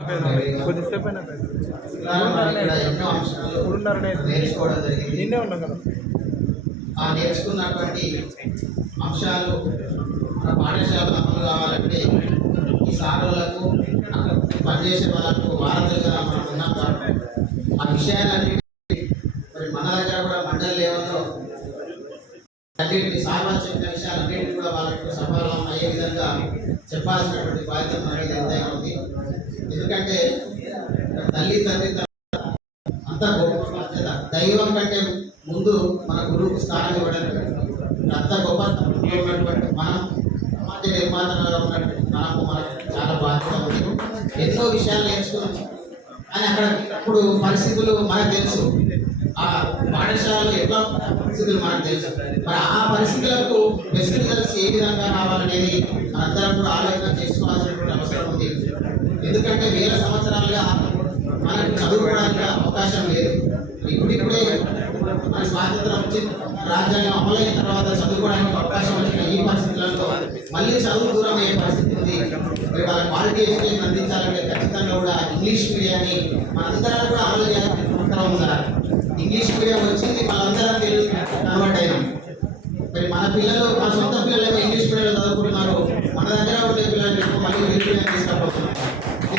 కొద్దిసేపు అయినా ఎన్నో అంశాలు నేర్చుకోవడం జరిగింది. నిన్నే ఉన్నాం కదా. ఆ నేర్చుకున్నటువంటి అంశాలు మన పాఠశాలలో అమలు కావాలంటే ఈ సారులకు అక్కడ పనిచేసే వాళ్ళకు వారధులుగా మనం ఉన్నాం కాబట్టి ఆ విషయాలన్నీ మరి మన దగ్గర కూడా మండల లెవెల్లో అన్నింటినీ సార్వాలు చెప్పిన విషయాలన్నింటినీ కూడా వాళ్ళకు సఫలం అయ్యే విధంగా చెప్పాల్సినటువంటి బాధ్యత అనేది ఎంతైనా ఉంది. ఎందుకంటే తల్లి తండ్రి అంత గొప్ప బాధ్యత. దైవం కంటే ముందు మన గురువుకు స్థానం ఇవ్వడం అంత గొప్ప ఉన్నటువంటి మనం సమాజ నిర్మాణంలో ఉన్నటువంటి మనకు చాలా బాధ్యత ఉంది. ఎన్నో విషయాలు నేర్చుకున్నాం కానీ అప్పుడు పరిస్థితులు మనకు తెలుసు. ఆ పాఠశాలలో ఎట్లా పరిస్థితులు మనకు తెలుసు. మరి ఆ పరిస్థితులకు బెస్ట్ రిజల్ట్స్ ఏ విధంగా రావాలనేది మనందరం కూడా ఆలోచన చేసుకోవాల్సినటువంటి అవసరం ఉంది. ఎందుకంటే వేల సంవత్సరాలుగా మనకు చదువుకోవడానికి అవకాశం లేదు. ఇప్పుడిప్పుడే మన స్వాతంత్రం వచ్చి రాజ్యాంగం అమలైన తర్వాత చదువుకోవడానికి అవకాశం వచ్చిన ఈ పరిస్థితులలో మళ్ళీ చదువు దూరం అయ్యే పరిస్థితి ఉంది. వాళ్ళ క్వాలిటీ ఎడ్యుకేషన్ అందించాలంటే ఖచ్చితంగా కూడా ఇంగ్లీష్ మీడియాన్ని మనందరం కూడా అమలు చేయాల్సిన అవసరం ఉంది. ఇంగ్లీష్ మీడియం వచ్చింది, మనందరం తెలుగు కన్వర్ట్ అయినాం. మరి మన పిల్లలు, మన సొంత పిల్లలు ఇంగ్లీష్ మీడియంలో చదువుకుంటున్నారు. మన దగ్గర ఉండే పిల్లలు మళ్ళీ ఇంగ్లీష్ మీడియం తీసుకుపోతున్నారు.